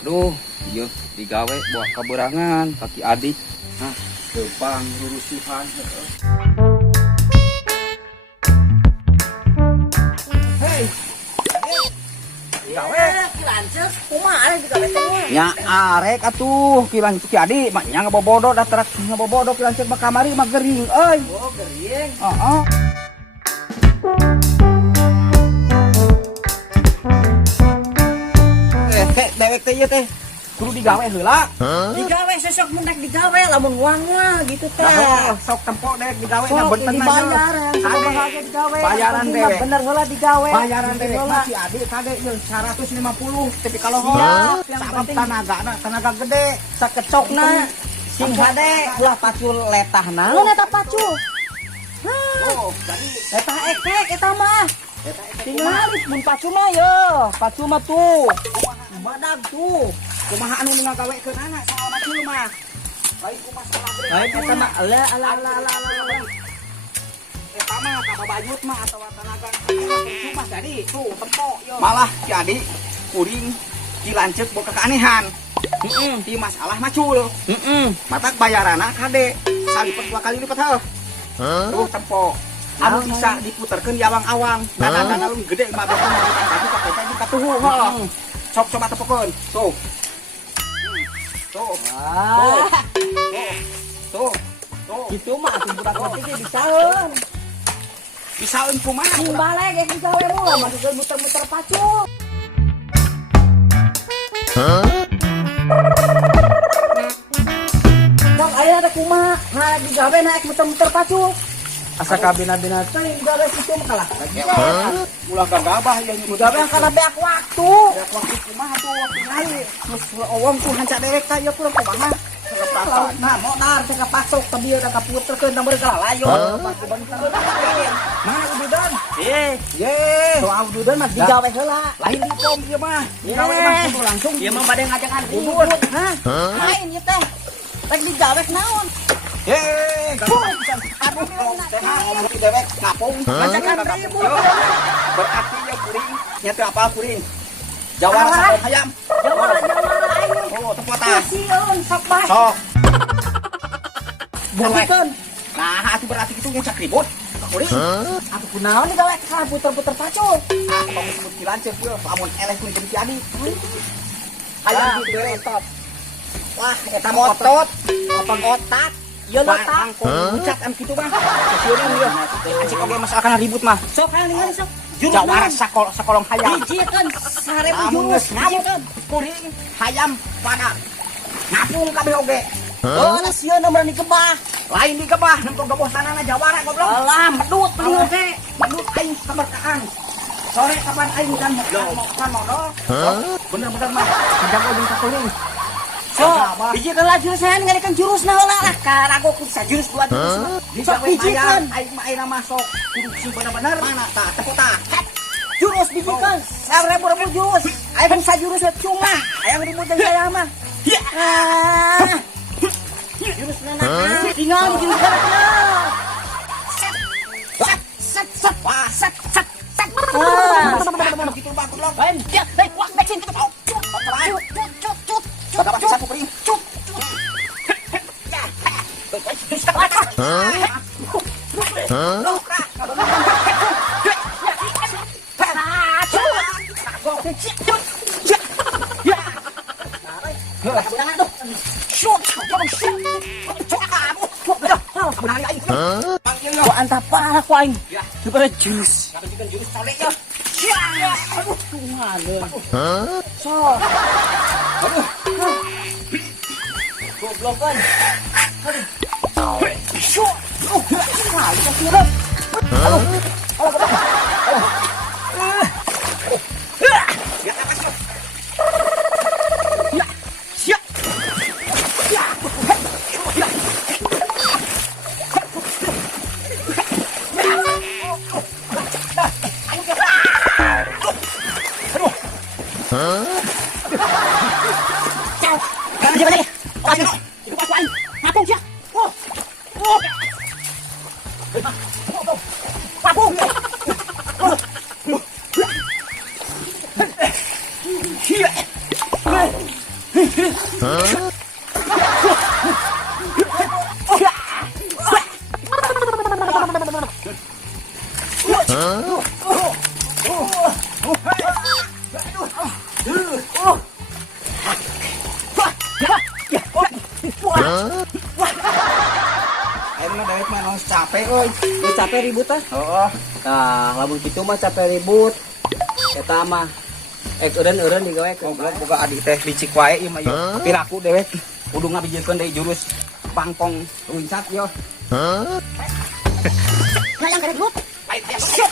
Duh, iya digawe buat keberangan kaki adik. Nah, gebang lurusuhan. Hei. Gawe kilancet kumaha digawe teh? Nya arek atuh kilan ki adik mah nya ngabobodo da terak ngabobodo kilancet mah kamari mah gering euy. Oh, gering. Heeh. Dewek teh ieu teh kudu digawe heula. Digawe sesok mendak digawe lamun uang mah gitu teh. Nah, sok tempo dewek digawe na Sok benten dibayar mah. digawe. Bayaran Penting mah dewek. bener heula digawe. Bayaran Penting dewek heula. mah si adik kade jeung 150 tapi kalau Siap, heula yang sabab penting. tenaga gede Sakecokna sing hade ulah pacul letahna. Lu eta pacul. oh jadi Eta ekek eta mah. eta Tinggal mun pacu mah yo, pacu mah tuh. Badag tuh. kumaha anu ngagawekeun anak soal macul mah lain kumaha salah gede Lain eta mah ala. eta mah kababajut mah atawa tenaga cuma jadi tuh tempo yo malah si adik kuring dilanceuk boga keanehan di masalah macul matak bayarana kade salipet 2 kali lipat heuh tuh tempo anu bisa diputerkeun di awang-awang dana gede mah betul bukan tadi pakai tadi katuhu heuh sok coba tepokeun tuh tuh Wah, tuh gitu mah atuh budak leutik ge bisaeun. bisaeun kumaha Sing bale ge digawe mula masuk muter-muter pacu. Sok aya ada kumaha, nah digawe naik muter-muter pacu. Asa kabina-bina teh digawe kitu mah kalah. ulah gagabah ya Digawe kana beak waktu. waktu kumaha tuh waktu lain terus owong tuh hanca derek ka ieu kurang kumaha perasaan Nah, modar teh kapasok ka dieu da kaputerkeun da mereka layo. mana ududan Ye, soal dudan mah digawe heula. lain di pom ieu mah Ye. digawe mah kudu langsung Ieu mah bade ngajakan ribut. Hah? Lain ieu teh. Rek digawe naon? aduh teh nanti dewek ngapung Ngajakan ribut. berarti ya kuring nya teu apal kuring jawara sakol hayam Jawara aing. oh teu potah Sieun sok bae. sok Bukikeun. nah atuh berarti kitu ngecak ribut ka kuring Atuh kunaon digawe ka puter-puter pacu. kalau disebut kilanceur ieu lamun eleh kuring jadi jadi hayam kitu beres Top. wah eta mah otot Otak. Ieu letak. Ucat am kitu mah. Kasieureun ieu. Acik oge masalah kana ribut mah. Sok hayang ningali sok. Jawara sakolong hayam. Dijieun 1000 Lamun jurus geus ngapung dijieun. kuring hayam pada ngapung kabeh oge. Oh, sieun nomor digebah. Lain digebah nempo geboh tanana jawara goblok. Alah, medut Aduh, teh. menurut aing keberkahan. Sore kapan aing kan kan modal. Bener-bener mah jago jeung ka kuring. So, dijieun lah jurusan ngalikeun jurusna heula lah. Karago ku sajurus 2 jurus. Bisa Sok dijieun. aing mah ayeuna masuk kudu bener-bener mana tah teu tah. Jurus dijieun. 1000 jurus. Aya sajurus we cuma. Aya ribut jeung saya mah. Ah. Jurus nana. Tinggal dijieun galakna. Set. Wah, set. Ah. Gitu mah goblok. Lain, ya, wah, becin kita tahu. Cut. Bakal pakai sapu kuring. Kok antah parah ku aing. Daripada jurus. Aduh, Tuhan. So. Aduh. Goblok kan. Aduh. Syuk. Wah, kasih rep. Aduh. Ayo mah dewek mah nong capek euy. Geus capek ribut tah. Heeh. Tah, lamun kitu mah capek ribut. Eta mah eureun digawe ke. Goblok boga adik teh licik wae ieu mah yo. Tapi laku dewek. Kudu ngabijikeun deui jurus pangpong luncat yo. Yang kena ribut. Baik ya.